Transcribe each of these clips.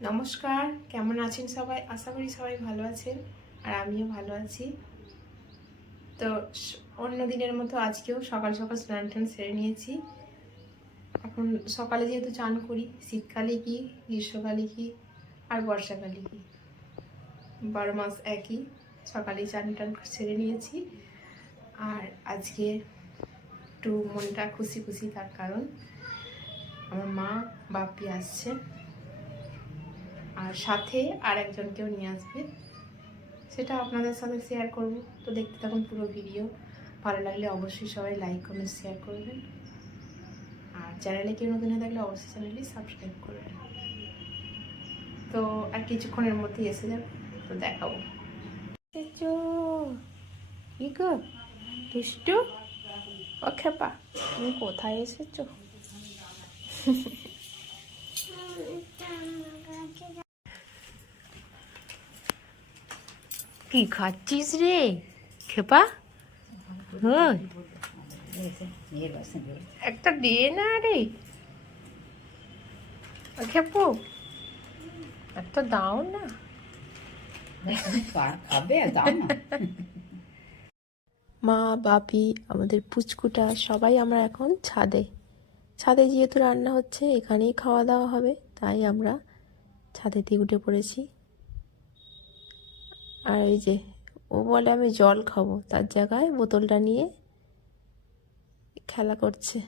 নমস্কার, কেমন আছেন সবাই? আশা করি সবাই ভালো আছেন আর আমিও ভালো আছি। তো অন্য দিনের মতো আজকেও সকাল সকাল স্নান টান সেরে নিয়েছি। এখন সকালে যেহেতু চান করি, শীতকালে কি, গ্রীষ্মকালে কি আর বর্ষাকালে কি, 12 মাস একই, সকালেই চান টান সেরে নিয়েছি। আর আজকে একটু মনটা খুশি খুশি, তার কারণ আমার মা বাপি আসছে আর সাথে আর একজনকেও নিয়ে আসবে, সেটা আপনাদের সাথে শেয়ার করব। তো দেখতে থাকুন পুরো ভিডিও। ভালো লাগলে অবশ্যই সবাই লাইক কমেন্ট শেয়ার করবেন, আর চ্যানেলে কেউ নতুন হয়ে থাকলে অবশ্যই চ্যানেলটি সাবস্ক্রাইব করবেন। তো আর কিছুক্ষণের মধ্যেই এসে যাবে, তো দেখাবো। কি গো দুষ্টু, ও খেপা, তুমি কোথায় এসেছো? কি খাচ্ছিস রে খেপা? হুম, একটা দিয়ে না রে খেপু, একটা দাও না। মা বাপি আমাদের পুচকুটা সবাই আমরা এখন ছাদে ছাদে যেহেতু রান্না হচ্ছে, এখানেই খাওয়া দাওয়া হবে, তাই আমরা ছাদেতে উঠে পড়েছি। আর এই যে ও বলে আমি জল খাবো, তার জায়গায় বোতলটা নিয়ে খেলা করছে।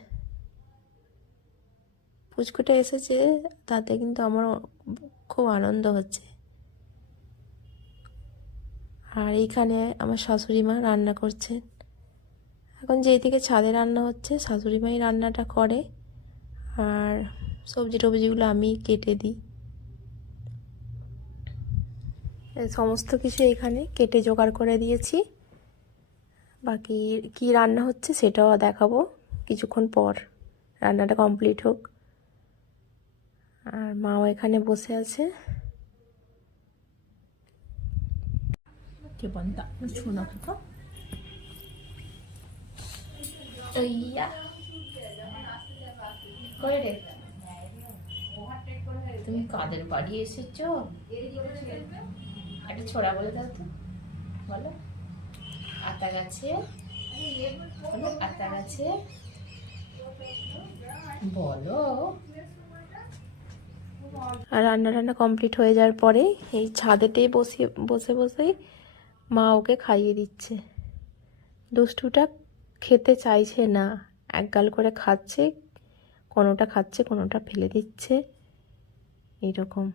পুচকুটা এসেছে, তাতে কিন্তু আমার খুব আনন্দ হচ্ছে। আর এইখানে আমার শাশুড়ি মা রান্না করছেন। এখন যেদিকে ছাদে রান্না হচ্ছে, শাশুড়ি মাই রান্নাটা করে, আর সবজি টবজিগুলো আমি কেটে দিই। সমস্ত কিছু এখানে কেটে জোগাড় করে দিয়েছি। বাকি কি রান্না হচ্ছে সেটাও দেখাবো কিছুক্ষণ পর, রান্নাটা কমপ্লিট হোক। আর মাও এখানে বসে আছে। কে বন্ধা শোনা কথা কই রে, তুমি কাদের বাড়ি এসেছো? একটা ছোড়া বলে দাও তো, বলো। আতা গাছে, বলো আতা গাছে, বলো। আর রান্না টান্না কমপ্লিট হয়ে যাওয়ার পরে এই ছাদেতেই বসে বসেই মা ওকে খাইয়ে দিচ্ছে। দুষ্টুটা খেতে চাইছে না, এক গাল করে খাচ্ছে, কোনোটা ফেলে দিচ্ছে, এইরকম।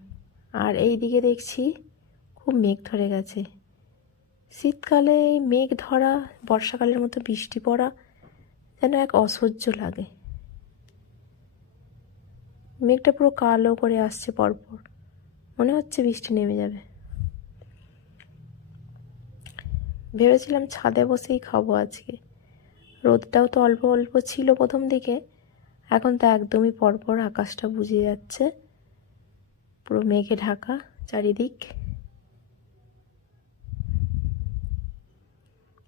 আর এই দিকে দেখছি খুব মেঘ ধরে গেছে। শীতকালে এই মেঘ ধরা, বর্ষাকালের মতো বৃষ্টি পড়া যেন এক অসহ্য লাগে। মেঘটা পুরো কালো করে আসছে পরপর, মনে হচ্ছে বৃষ্টি নেমে যাবে। ভেবেছিলাম ছাদে বসেই খাবো আজকে, রোদটাও তো অল্প অল্প ছিল প্রথম দিকে, এখন তো একদমই পরপর আকাশটা বুঝে যাচ্ছে, পুরো মেঘে ঢাকা চারিদিক,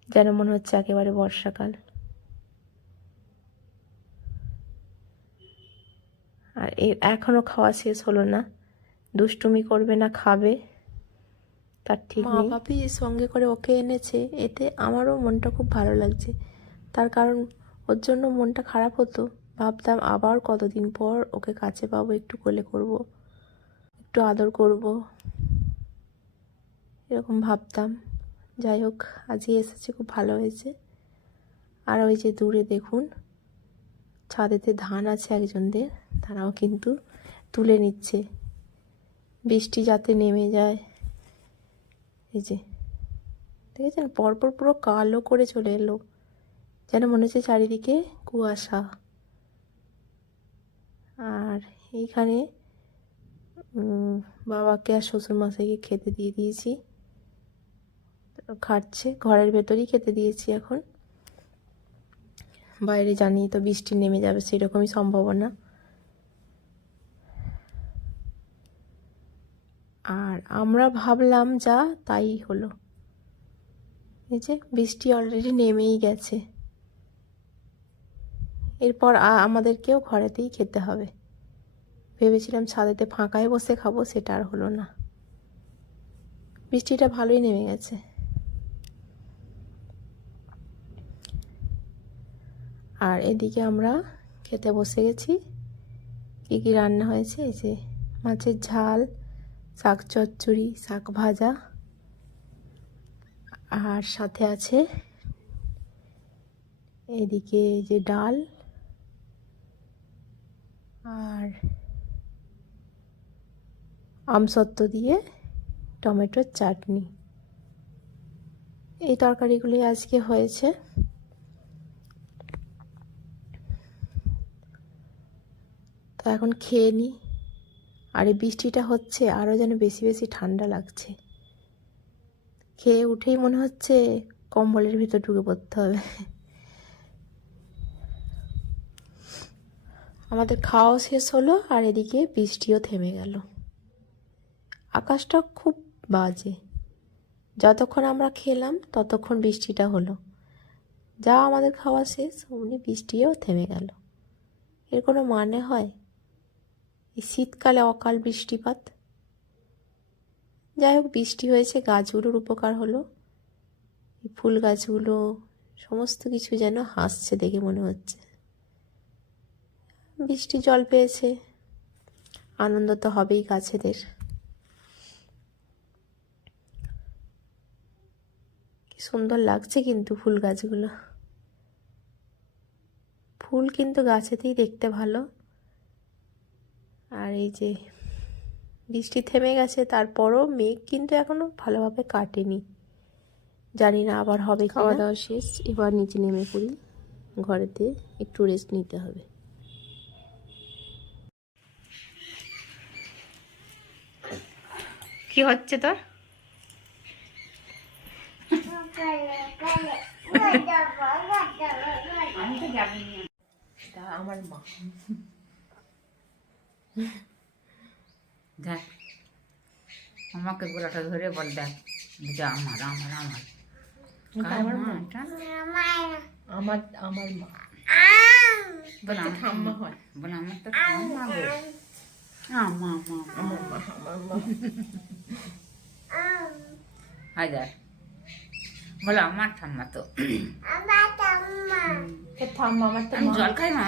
যেন মনে হচ্ছে একেবারে বর্ষাকাল। আর এখনো খাওয়া শেষ হলো না, দুষ্টুমি করবে না খাবে তার ঠিক নেই। মা বাপি সঙ্গে করে ওকে এনেছে, এতে আমারও মনটা খুব ভালো লাগছে। তার কারণ ওর জন্য মনটা খারাপ হতো, ভাবতাম আবার কতদিন পর ওকে কাছে পাবো, একটু কোলে করব, একটু আদর করব, এরকম ভাবতাম। যাই হোক, আজকে এসেছে, খুব ভালো হয়েছে। আর ওই যে দূরে দেখুন ছাদেতে ধান আছে একজনদের, তারাও কিন্তু তুলে নিচ্ছে, বৃষ্টি যাতে নেমে যায়। এই যে দেখেছেন, পরপর পুরো কালো করে চলে এলো, যেন মনে হচ্ছে চারিদিকে কুয়াশা। আর এইখানে বাবাকে আর শ্বশুরমশাইকে খেতে দিয়ে দিয়েছি, খাচ্ছে, ঘরের ভেতরেই খেতে দিয়েছি। এখন বাইরে জানি তো বৃষ্টি নেমে যাবে, সেরকমই সম্ভাবনা। আর আমরা ভাবলাম যা তাই হলো, এই যে বৃষ্টি অলরেডি নেমেই গেছে। এরপর আমাদেরকেও ঘরেতেই খেতে হবে, ভেবেছিলাম ছাদেতে ফাঁকায় বসে খাবো, সেটা আর হলো না। বৃষ্টিটা ভালোই নেমে গেছে। আর এদিকে আমরা খেতে বসে গেছি। কী কী রান্না হয়েছে, এই যে মাছের ঝাল, শাক চচ্চড়ি, শাক ভাজা, আর সাথে আছে এদিকে যে ডাল আর আমসত্ত্ব দিয়ে টমেটোর চাটনি। এই তরকারিগুলি আজকে হয়েছে। তো এখন খেয়ে নিই। আর এই বৃষ্টিটা হচ্ছে, আরও যেন বেশি বেশি ঠান্ডা লাগছে। খেয়ে উঠেই মনে হচ্ছে কম্বলের ভিতর ঢুকে পড়তে হবে। আমাদের খাওয়াও শেষ হলো, আর এদিকে বৃষ্টিও থেমে গেল। আকাশটা খুব বাজে। যতক্ষণ আমরা খেলাম ততক্ষণ বৃষ্টিটা হলো, যা আমাদের খাওয়া শেষ অমনি বৃষ্টিও থেমে গেল। এর কোনো মানে হয়? এই শীতকালে অকাল বৃষ্টিপাত। যাই হোক, বৃষ্টি হয়েছে, গাছগুলোর উপকার হলো। এই ফুল গাছগুলো সমস্ত কিছু যেন হাসছে দেখে মনে হচ্ছে। বৃষ্টি জল পেয়েছে, আনন্দ তো হবেই গাছেদের। কি সুন্দর লাগছে কিন্তু ফুল গাছগুলো। ফুল কিন্তু গাছেতেই দেখতে ভালো। আর এই যে বৃষ্টি থেমে গেছে, তারপরও মেঘ কিন্তু এখনো ভালোভাবে কাটেনি। জানি না আবার হবে। খাওয়া দাওয়া শেষ, এবার নিচে নেমে পড়ি, ঘরেতে একটু রেস্ট নিতে হবে। কি হচ্ছে তোর? আমার মা দেখ আমাকে গোলাটা ধরে বল, দেখ যা আমার আমার আমার আমার মা, আমার আমার মা বল, আমার ঠাম্মা হয়। বল আমার তো ঠাম্মা গো, আমা আমা আমার মা, আমার মা। হাই দেখ, বল আমার ঠাম্মা তো ঠাম্মা আমার তো আমি জল খাই মা না।